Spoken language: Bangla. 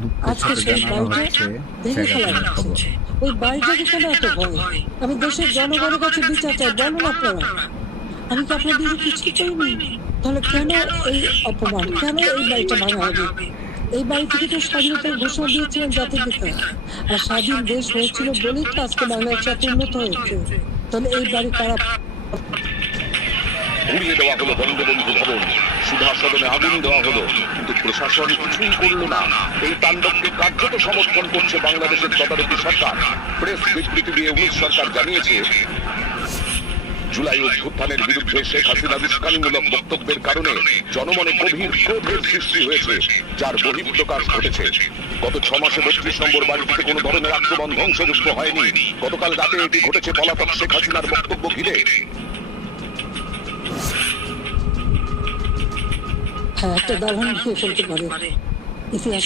দুঃখের আজকে সাথে সেই জানানো বাড়িটা হচ্ছে ভেঙে ফেলা জায়গাটির খবর। হচ্ছে। ওই বাড়িটাকে কেন এত ভয়? আমি দেশের জনগণের কাছে বিচার চাই, বলুন আপনারা। আমি কি আপনাদের কিছুই করিনি? তাহলে কেন এই অপমান, কেন এই বাড়িটা ভাঙা হবে? এই বাড়ি থেকে তো স্বাধীনতার ঘোষণা দিয়েছিলেন জাতির পিতা, আর স্বাধীন দেশ হয়েছিল বলেই তো আজকে বাংলাদেশ এত উন্নত হয়েছে। তাহলে এই বাড়ি কারা? ঘুরিয়ে দেওয়া হলো বঙ্গবন্ধু ভবন, সুধা সদনে আগুন দেওয়া হলো, কিন্তু প্রশাসন কিছুই করল না। এই তাণ্ডবকে কার্যত সমর্থন করছে বাংলাদেশের তদারকি সরকার। প্রেস বিবৃতি দিয়ে 19 সরকার জানিয়েছে, জুলাই অভ্যুত্থানের বিরুদ্ধে শেখ হাসিনার উস্কানিমূলক বক্তব্যের কারণে জনমনে গভীর ক্রোধের সৃষ্টি হয়েছে, যার বহিঃপ্রকাশ ঘটেছে। গত 6 মাসে 32 নম্বর বাড়িটিতে কোনো ধরনের আক্রমণ ধ্বংসযজ্ঞ হয়নি। গতকাল রাতে এটি ঘটেছে পলাতক শেখ হাসিনার বক্তব্য ঘিরে। হ্যাঁ, একটা দালান খেয়ে ফেলতে পারে, ইতিহাস